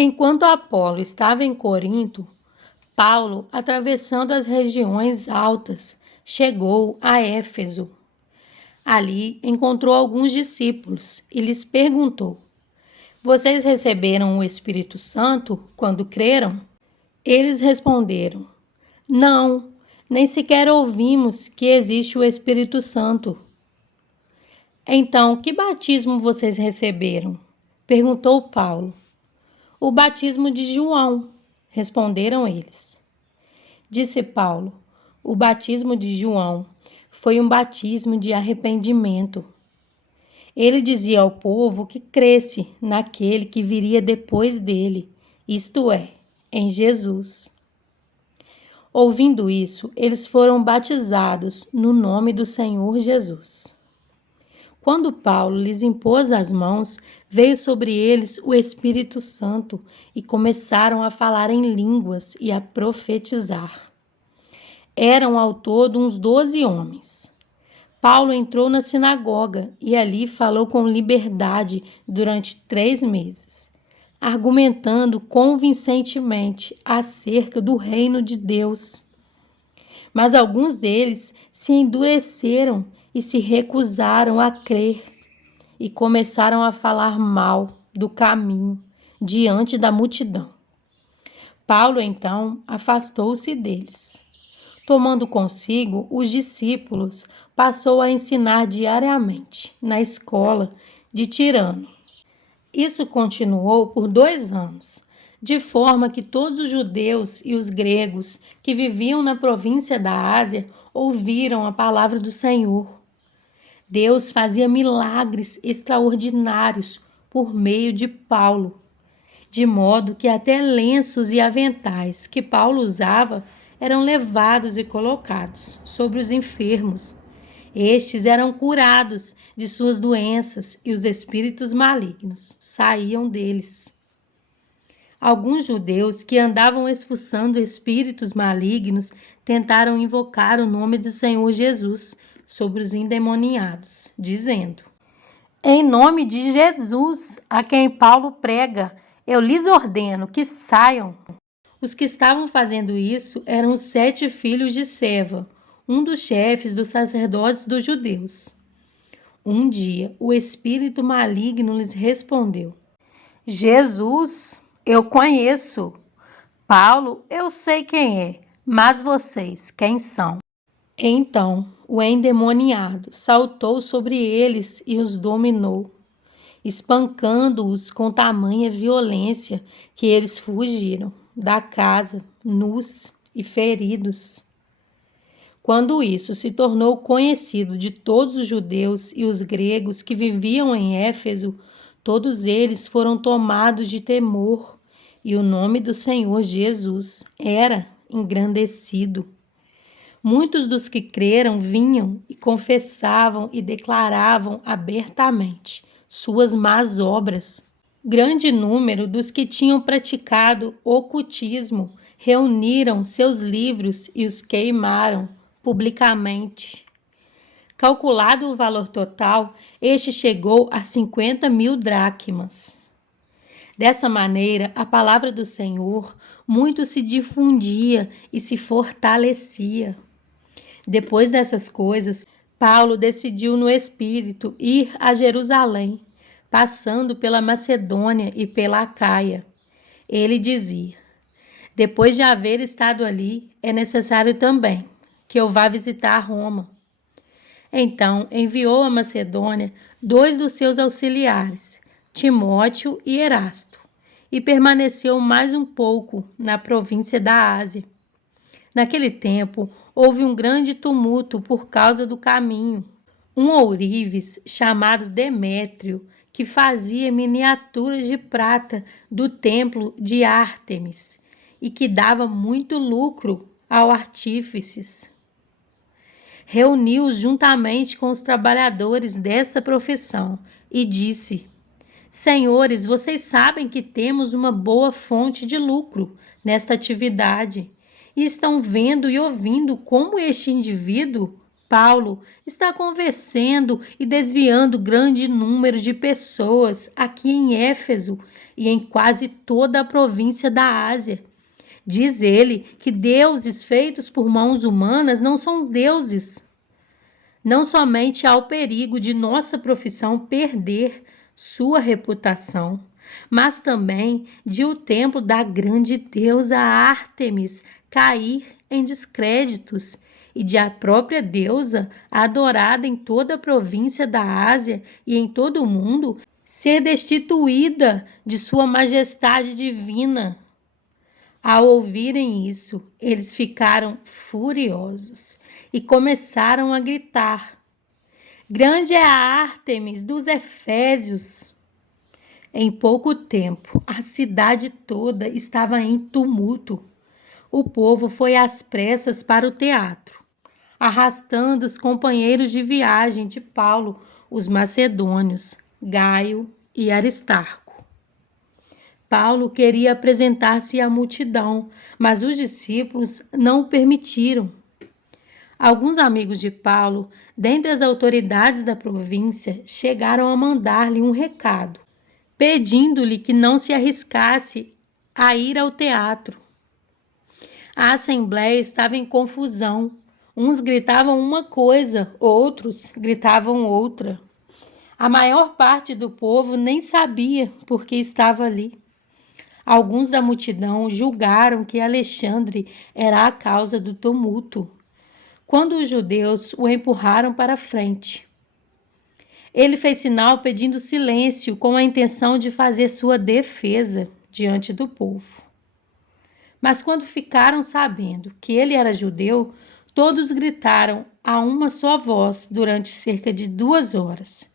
Enquanto Apolo estava em Corinto, Paulo, atravessando as regiões altas, chegou a Éfeso. Ali encontrou alguns discípulos e lhes perguntou: Vocês receberam o Espírito Santo quando creram? Eles responderam: Não, nem sequer ouvimos que existe o Espírito Santo. Então, que batismo vocês receberam? Perguntou Paulo. O batismo de João, responderam eles. Disse Paulo: O batismo de João foi um batismo de arrependimento. Ele dizia ao povo que cresce naquele que viria depois dele, isto é, em Jesus. Ouvindo isso, eles foram batizados no nome do Senhor Jesus. Quando Paulo lhes impôs as mãos, veio sobre eles o Espírito Santo e começaram a falar em línguas e a profetizar. Eram ao todo uns 12 homens. Paulo entrou na sinagoga e ali falou com liberdade durante 3 meses, argumentando convincentemente acerca do reino de Deus. Mas alguns deles se endureceram e se recusaram a crer e começaram a falar mal do caminho diante da multidão. Paulo, então, afastou-se deles. Tomando consigo os discípulos, passou a ensinar diariamente na escola de Tirano. Isso continuou por 2 anos, de forma que todos os judeus e os gregos que viviam na província da Ásia ouviram a palavra do Senhor. Deus fazia milagres extraordinários por meio de Paulo, de modo que até lenços e aventais que Paulo usava eram levados e colocados sobre os enfermos. Estes eram curados de suas doenças e os espíritos malignos saíam deles. Alguns judeus que andavam expulsando espíritos malignos tentaram invocar o nome do Senhor Jesus sobre os endemoniados, dizendo: Em nome de Jesus, a quem Paulo prega, eu lhes ordeno que saiam. Os que estavam fazendo isso eram os 7 filhos de Seva, um dos chefes dos sacerdotes dos judeus. Um dia, o espírito maligno lhes respondeu: Jesus, eu conheço. Paulo, eu sei quem é, mas vocês, quem são? Então, o endemoniado saltou sobre eles e os dominou, espancando-os com tamanha violência que eles fugiram da casa, nus e feridos. Quando isso se tornou conhecido de todos os judeus e os gregos que viviam em Éfeso, todos eles foram tomados de temor, e o nome do Senhor Jesus era engrandecido. Muitos dos que creram vinham e confessavam e declaravam abertamente suas más obras. Grande número dos que tinham praticado ocultismo reuniram seus livros e os queimaram publicamente. Calculado o valor total, este chegou a 50.000 dracmas. Dessa maneira, a palavra do Senhor muito se difundia e se fortalecia. Depois dessas coisas, Paulo decidiu no Espírito ir a Jerusalém, passando pela Macedônia e pela Acaia. Ele dizia: Depois de haver estado ali, é necessário também que eu vá visitar Roma. Então enviou à Macedônia 2 dos seus auxiliares, Timóteo e Erasto, e permaneceu mais um pouco na província da Ásia. Naquele tempo, houve um grande tumulto por causa do caminho. Um ourives chamado Demétrio, que fazia miniaturas de prata do templo de Ártemis e que dava muito lucro aos artífices, reuniu-os juntamente com os trabalhadores dessa profissão e disse: Senhores, vocês sabem que temos uma boa fonte de lucro nesta atividade e estão vendo e ouvindo como este indivíduo, Paulo, está convencendo e desviando grande número de pessoas aqui em Éfeso e em quase toda a província da Ásia. Diz ele que deuses feitos por mãos humanas não são deuses. Não somente há o perigo de nossa profissão perder sua reputação, mas também de o templo da grande deusa Ártemis cair em descréditos e de a própria deusa, adorada em toda a província da Ásia e em todo o mundo, ser destituída de sua majestade divina. Ao ouvirem isso, eles ficaram furiosos e começaram a gritar: "Grande é a Ártemis dos Efésios!" Em pouco tempo, a cidade toda estava em tumulto. O povo foi às pressas para o teatro, arrastando os companheiros de viagem de Paulo, os macedônios, Gaio e Aristarco. Paulo queria apresentar-se à multidão, mas os discípulos não o permitiram. Alguns amigos de Paulo, dentre as autoridades da província, chegaram a mandar-lhe um recado, pedindo-lhe que não se arriscasse a ir ao teatro. A assembleia estava em confusão. Uns gritavam uma coisa, outros gritavam outra. A maior parte do povo nem sabia por que estava ali. Alguns da multidão julgaram que Alexandre era a causa do tumulto, quando os judeus o empurraram para a frente. Ele fez sinal pedindo silêncio com a intenção de fazer sua defesa diante do povo. Mas quando ficaram sabendo que ele era judeu, todos gritaram a uma só voz durante cerca de 2 horas: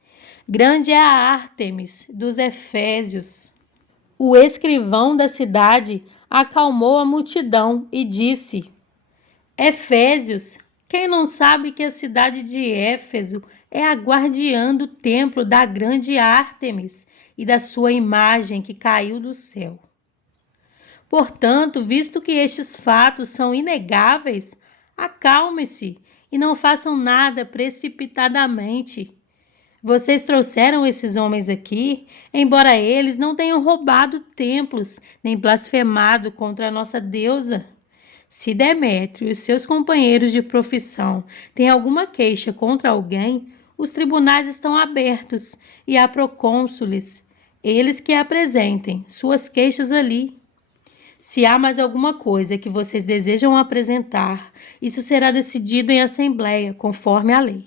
"Grande é a Ártemis dos Efésios!" O escrivão da cidade acalmou a multidão e disse: "Efésios, quem não sabe que a cidade de Éfeso é a guardiã do templo da grande Ártemis e da sua imagem que caiu do céu? Portanto, visto que estes fatos são inegáveis, acalme-se e não façam nada precipitadamente. Vocês trouxeram esses homens aqui, embora eles não tenham roubado templos, nem blasfemado contra a nossa deusa. Se Demétrio e seus companheiros de profissão têm alguma queixa contra alguém, os tribunais estão abertos e há procônsules, eles que apresentem suas queixas ali. Se há mais alguma coisa que vocês desejam apresentar, isso será decidido em assembleia, conforme a lei.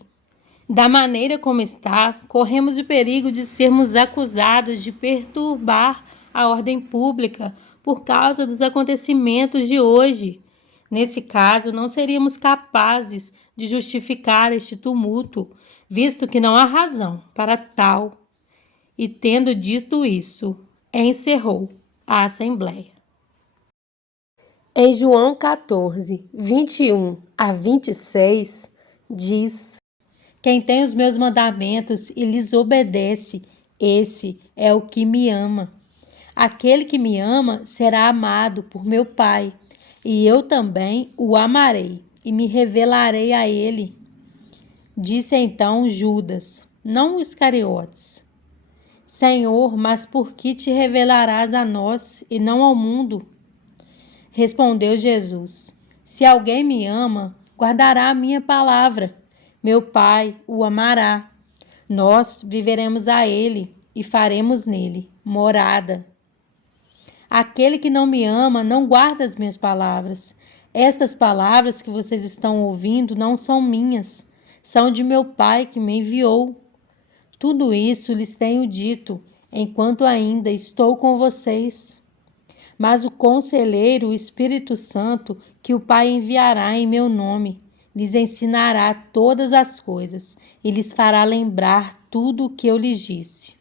Da maneira como está, corremos o perigo de sermos acusados de perturbar a ordem pública por causa dos acontecimentos de hoje. Nesse caso, não seríamos capazes de justificar este tumulto, visto que não há razão para tal. E tendo dito isso, encerrou a assembleia. Em João 14, 21 a 26, diz: "Quem tem os meus mandamentos e lhes obedece, esse é o que me ama. Aquele que me ama será amado por meu Pai, e eu também o amarei e me revelarei a ele." Disse então Judas, não Iscariotes: "Senhor, mas por que te revelarás a nós e não ao mundo?" Respondeu Jesus: "Se alguém me ama, guardará a minha palavra. Meu Pai o amará. Nós viveremos a ele e faremos nele morada. Aquele que não me ama não guarda as minhas palavras. Estas palavras que vocês estão ouvindo não são minhas, são de meu Pai que me enviou. Tudo isso lhes tenho dito, enquanto ainda estou com vocês. Mas o Conselheiro, o Espírito Santo, que o Pai enviará em meu nome, lhes ensinará todas as coisas e lhes fará lembrar tudo o que eu lhes disse.